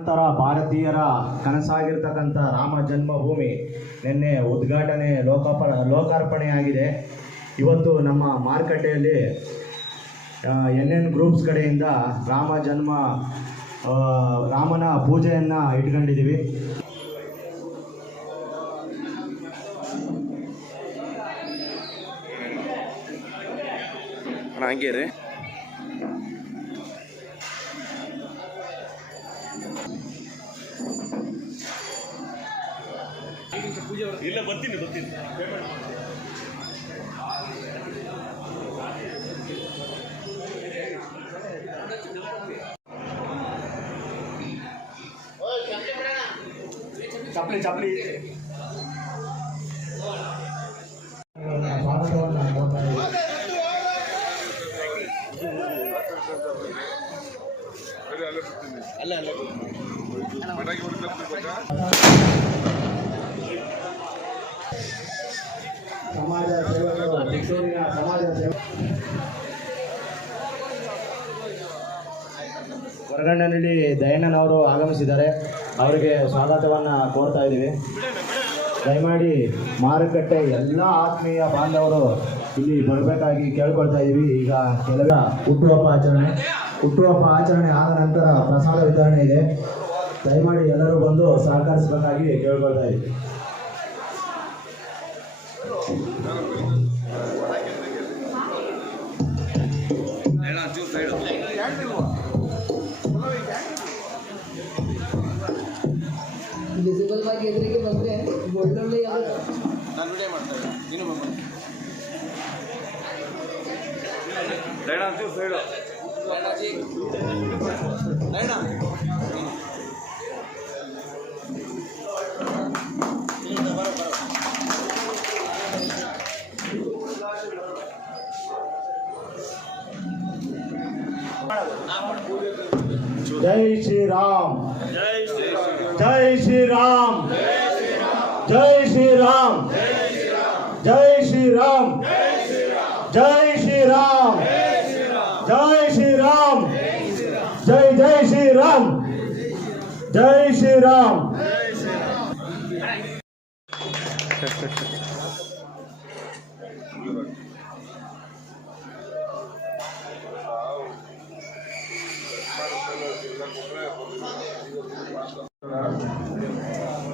ನಂತರ ಭಾರತೀಯರ ಕನಸಾಗಿರ್ತಕ್ಕಂಥ ರಾಮ ಜನ್ಮಭೂಮಿ ನಿನ್ನೆ ಉದ್ಘಾಟನೆ ಲೋಕಾರ್ಪಣೆಯಾಗಿದೆ. ಇವತ್ತು ನಮ್ಮ ಮಾರುಕಟ್ಟೆಯಲ್ಲಿ NN ಗ್ರೂಪ್ಸ್ ಕಡೆಯಿಂದ ರಾಮನ ಪೂಜೆಯನ್ನು ಇಟ್ಕೊಂಡಿದ್ದೀವಿ. ಹಂಗೆ ರೀ ಇಲ್ಲ ಬರ್ತೀನಿ ಚಪ್ಪಲಿ ಅಲ್ಲ ಸಮಾಜ ಸೇವಕರು ಚಿತ್ತೂರಿನ ಸಮಾಜ ಸೇವೆ ಹೊರಗಣ್ಣನಲ್ಲಿ ದಯಣ್ಣನವರು ಆಗಮಿಸಿದ್ದಾರೆ. ಅವರಿಗೆ ಸ್ವಾಗತವನ್ನು ಕೋರ್ತಾ ಇದ್ದೀವಿ. ದಯಮಾಡಿ ಮಾರುಕಟ್ಟೆ ಎಲ್ಲ ಆತ್ಮೀಯ ಬಾಂಧವರು ಇಲ್ಲಿ ಬರಬೇಕಾಗಿ ಕೇಳ್ಕೊಳ್ತಾ ಇದ್ದೀವಿ. ಈಗ ಕೆಲವರ ಹುಟ್ಟುಹಬ್ಬ ಆಚರಣೆ ಆದ ನಂತರ ಪ್ರಸಾದ ವಿತರಣೆ ಇದೆ. ದಯಮಾಡಿ ಎಲ್ಲರೂ ಬಂದು ಸಹಕರಿಸಬೇಕಾಗಿ ಕೇಳ್ಕೊಳ್ತಾ ಇದ್ದೀವಿ. ವಿಸಿಬಲ್ ಆಗಿ ಎದುರಿಗೆ ಬಂದರೆ ಒಳ್ಳೊಳ್ಳೆ ನಾನು ವಿಡಿಯೋ ಮಾಡ್ತೇವೆ. ನೀನು ಸೈಡು जय श्री राम, जय श्री राम, जय श्री राम, जय श्री राम, जय श्री राम, जय श्री राम, जय जय श्री राम, जय श्री राम.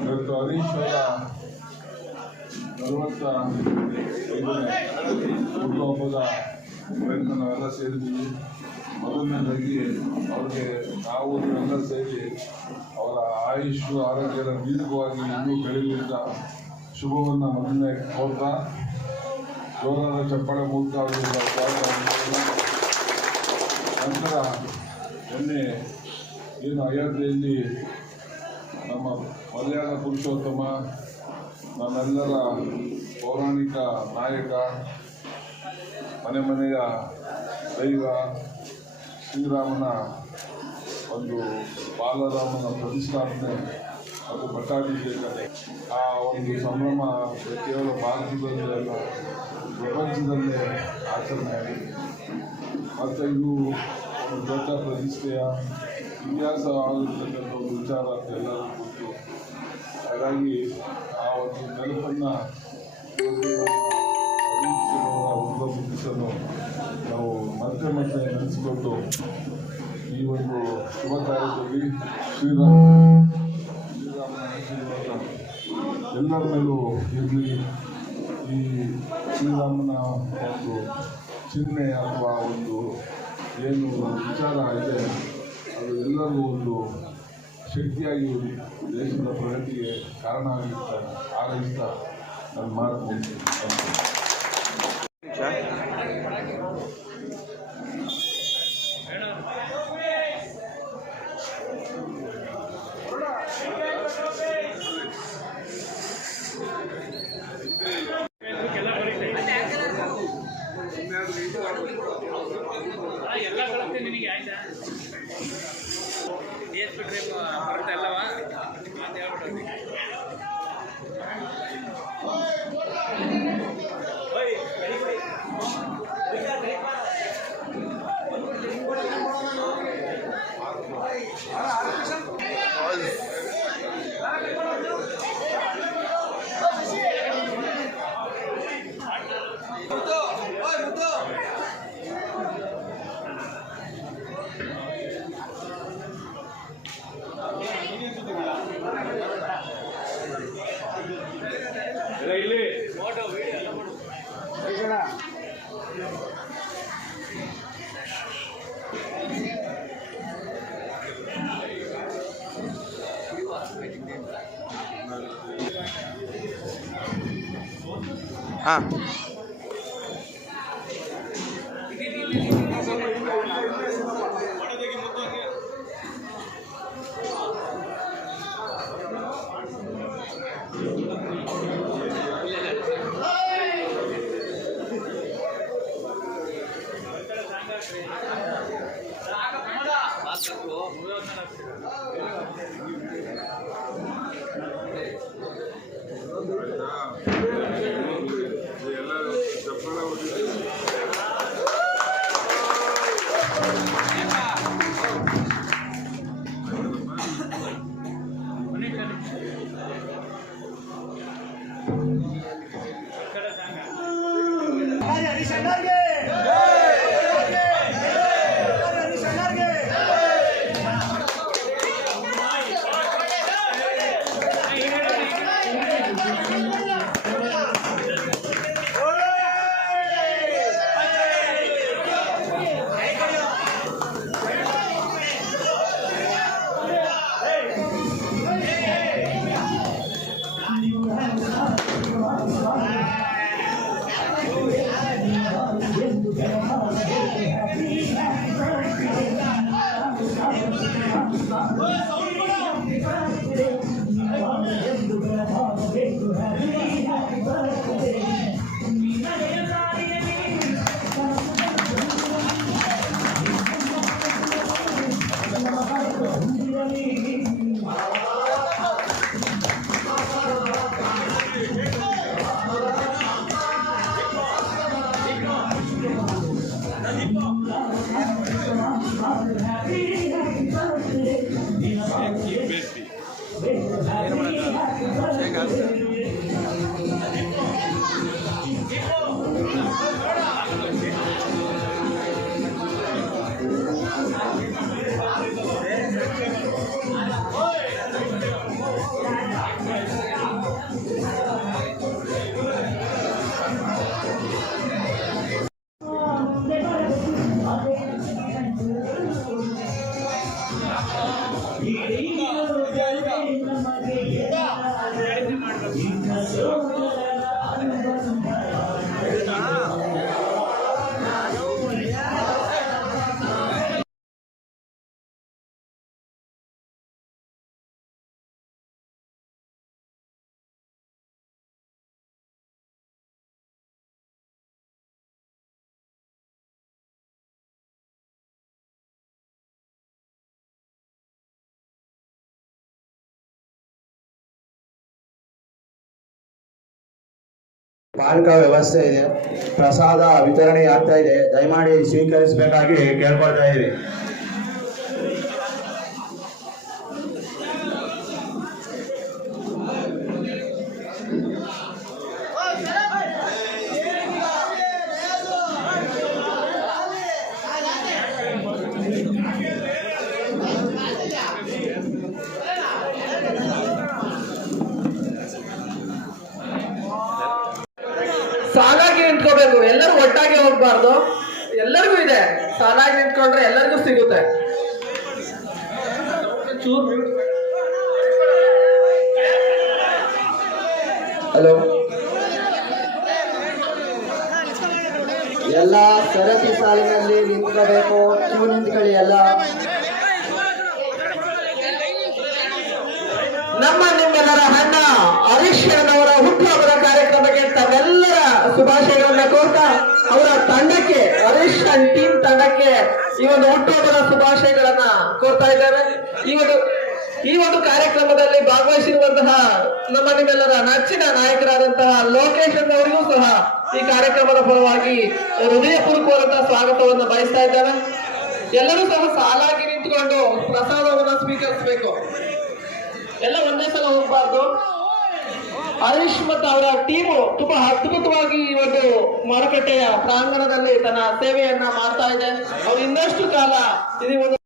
ಇವತ್ತು ಹರೀಶ್ ಅವರ 45ನೇ ಹುಟ್ಟುಹಬ್ಬದ ಪ್ರಯತ್ನ ನಾವೆಲ್ಲ ಸೇರಿದ್ದೀವಿ. ಮೊದಲನೇದಾಗಿ ಅವ್ರಿಗೆ ನಾವು ನೀವೆಲ್ಲ ಸೇರಿ ಅವರ ಆಯುಷ್ ಆರೋಗ್ಯದ ದೀರ್ಘವಾಗಿ ಇನ್ನೂ ಬೆಳೆಯಲಿದ್ದ ಶುಭವನ್ನು ಮೊದಲನೇ ಕೋರ್ತಾ ಜೋರಾದ ಚಪ್ಪಾಳೆ ಮೂಲಕ ಅವರಿಗೆ ನಂತರ ನಿನ್ನೆ ಏನು ಅಯೋಧ್ಯೆಯಲ್ಲಿ ನಮ್ಮ ಮಲಯಾಳ ಪುರುಷೋತ್ತಮ ನಮ್ಮೆಲ್ಲರ ಪೌರಾಣಿಕ ನಾಯಕ ಮನೆಯ ದೈವ ಶ್ರೀರಾಮನ ಒಂದು ಬಾಲರಾಮನ ಪ್ರತಿಷ್ಠಾಪನೆ ಮತ್ತು ಪಟ್ಟಾಭಿಷೇಕ ಆ ಒಂದು ಸಂಭ್ರಮ ಕೇವಲ ಭಾರತದಲ್ಲೇ ಅಲ್ಲ ಪ್ರಪಂಚದಲ್ಲೇ ಆಚರಣೆ ಆಗಿದೆ. ಮತ್ತು ಇದು ಒಂದು ದೊಡ್ಡ ಪ್ರತಿಷ್ಠೆಯ ಇತಿಹಾಸ ಆಗಿರ್ತಕ್ಕಂಥ ಒಂದು ವಿಚಾರ ಅಂತ ಎಲ್ಲರಿಗೂ ಗೊತ್ತು. ಹಾಗಾಗಿ ಆ ಒಂದು ನೆನಪನ್ನು ಹುಟ್ಟುಹಬ್ಬವನ್ನು ನಾವು ಮತ್ತೆ ನೆನೆಸಿಕೊಂಡು ಈ ಒಂದು ಶುಭ ಕಾರ್ಯದಲ್ಲಿ ಶ್ರೀರಾಮನ ಆಶೀರ್ವಾದ ಎಲ್ಲರ ಮೇಲೂ ಇರಲಿ. ಈ ಶ್ರೀರಾಮನ ಒಂದು ಚಿಹ್ನೆ ಅಥವಾ ಒಂದು ಏನು ವಿಚಾರ ಇದೆ ಅದು ಎಲ್ಲರೂ ಒಂದು ಶಕ್ತಿಯಾಗಿ ದೇಶದ ಪ್ರಗತಿಗೆ ಕಾರಣ ಆಗಿರ್ತಾರೆ. ಹಾರೈಸ್ತಾ ನಾನು ಮಾತು ಮುಗಿಸ್ತೀನಿ. ಎಲ್ಲ ಬರುತ್ತೆ ನಿನಗೆ ಆಯ್ತಾ ಬಿಟ್ರೆ ಬರುತ್ತೆ ಅಲ್ಲವಾ ಅಂತ ಹೇಳ್ಬಿಟ್ಟು ಹಾಂ ಪಾಲಕ ವ್ಯವಸ್ಥೆ ಇದೆ, ಪ್ರಸಾದ ವಿತರಣೆ ಆಗ್ತಾ ಇದೆ, ದಯಮಾಡಿ ಸ್ವೀಕರಿಸಬೇಕಾಗಿ ಕೇಳ್ಕೊಳ್ತಾ ಇದ್ದೀವಿ. ಸಾಲಾಗಿ ನಿಂತ್ಕೋಬೇಕು, ಎಲ್ಲರೂ ಒಟ್ಟಾಗಿ ಹೋಗ್ಬಾರ್ದು. ಎಲ್ಲರಿಗೂ ಇದೆ, ಸಾಲಾಗಿ ನಿಂತ್ಕೊಂಡ್ರೆ ಎಲ್ಲರಿಗೂ ಸಿಗುತ್ತೆ. ಹಲೋ, ಎಲ್ಲ ಸರತಿ ಸಾಲಿನಲ್ಲಿ ನಿಂತ್ಕೋಬೇಕು, ಕ್ಯೂ ನಿಂತ್ಕೊಳ್ಳಿ ಎಲ್ಲ. ನಮ್ಮ ನಿಮ್ಮೆಲ್ಲರ ಅಣ್ಣ ಹರೀಶ್ವರನವರ ಹುಟ್ಟುಹಬ್ಬದ ಕಾರ್ಯಕ್ರಮಕ್ಕೆ ತಮ್ಮೆಲ್ಲರ ಶುಭಾಶಯಗಳನ್ನ ಕೋರ್ತಾ ಅವರ ತಂಡಕ್ಕೆ, ಹರೀಶ್ ಅಂಡ್ ಟೀಮ್ ತಂಡಕ್ಕೆ ಈ ಒಂದು ಹುಟ್ಟುಹಬ್ಬದ ಶುಭಾಶಯಗಳನ್ನ ಕೋರ್ತಾ ಇದ್ದೇವೆ. ಈ ಒಂದು ಕಾರ್ಯಕ್ರಮದಲ್ಲಿ ಭಾಗವಹಿಸಿರುವಂತಹ ನಮ್ಮ ನಿಮ್ಮೆಲ್ಲರ ನೆಚ್ಚಿನ ನಾಯಕರಾದಂತಹ ಲೋಕೇಶ್ ಅವರಿಗೂ ಸಹ ಈ ಕಾರ್ಯಕ್ರಮದ ಪರವಾಗಿ ಹೃದಯಪೂರ್ವಕವಾದಂತಹ ಸ್ವಾಗತವನ್ನು ಬಯಸ್ತಾ ಇದ್ದೇವೆ. ಎಲ್ಲರೂ ಸಹ ಸಾಲಾಗಿ ನಿಂತುಕೊಂಡು ಪ್ರಸಾದವನ್ನು ಸ್ವೀಕರಿಸಬೇಕು, ಎಲ್ಲ ಒಂದೇ ಸಲ ಹೋಗ್ಬಾರ್ದು. ಹರೀಶ್ ಮತ್ತು ಅವರ ಟೀಮು ತುಂಬಾ ಅದ್ಭುತವಾಗಿ ಈ ಒಂದು ಮಾರುಕಟ್ಟೆಯ ಪ್ರಾಂಗಣದಲ್ಲಿ ತನ್ನ ಸೇವೆಯನ್ನ ಮಾಡ್ತಾ ಇದೆ. ಅವ್ರು ಇನ್ನಷ್ಟು ಕಾಲ ಇದು ಒಂದು